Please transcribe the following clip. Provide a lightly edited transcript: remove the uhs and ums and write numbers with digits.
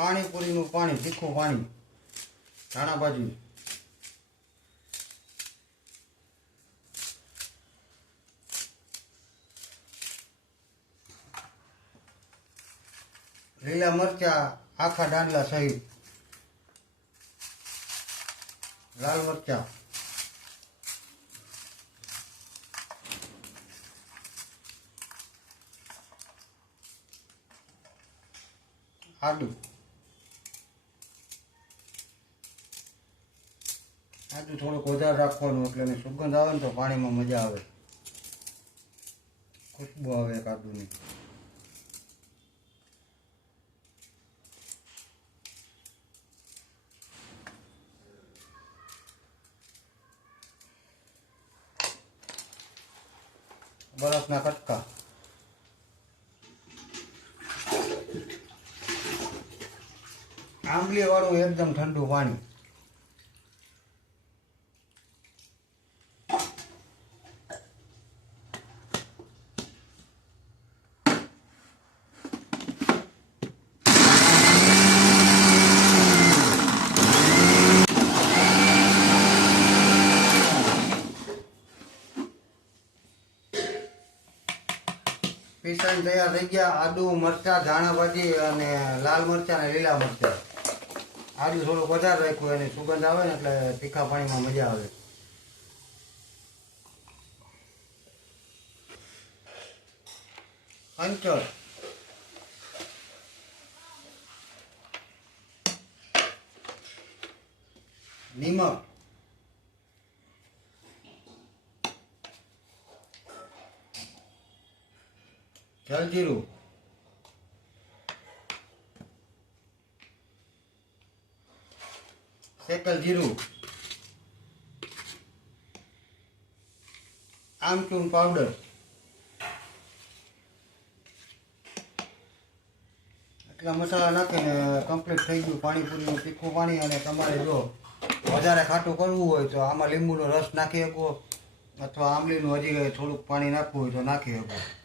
પાણીપુરીનું પાણી, તીખું પાણી, ધાણા ભાજી. લીલા મરચા આખા દાંડલા સહિત, લાલ મરચા, આદુ થોડુંક વધારે રાખવાનું એટલે એની સુગંધ આવે ને તો પાણીમાં મજા આવે, ખુશ્બુ આવે એક આદુની. બરફના કટકા, આંબલી વાળું એકદમ ઠંડુ પાણી, પીસણ તૈયાર થઈ ગયા. આદુ, મરચા, ધાણા ભાજી અને લાલ મરચા અને લીલા મરચા. આદુ થોડુંક વધારે રાખ્યું, એની સુગંધ આવે ને એટલે તીખા પાણીમાં મજા આવે. અંચળ, નિમક, જલજીરું, શેકેલ જીરું, આમચૂર પાવડર, એટલા મસાલા નાખીને કમ્પ્લીટ થઈ ગયું પાણીપુરીનું તીખું પાણી. અને તમારે જો વધારે ખાટું કરવું હોય તો આમાં લીંબુનો રસ નાખી શકો, અથવા આંબલીનું હજી થોડુંક પાણી નાખવું હોય તો નાખી શકો.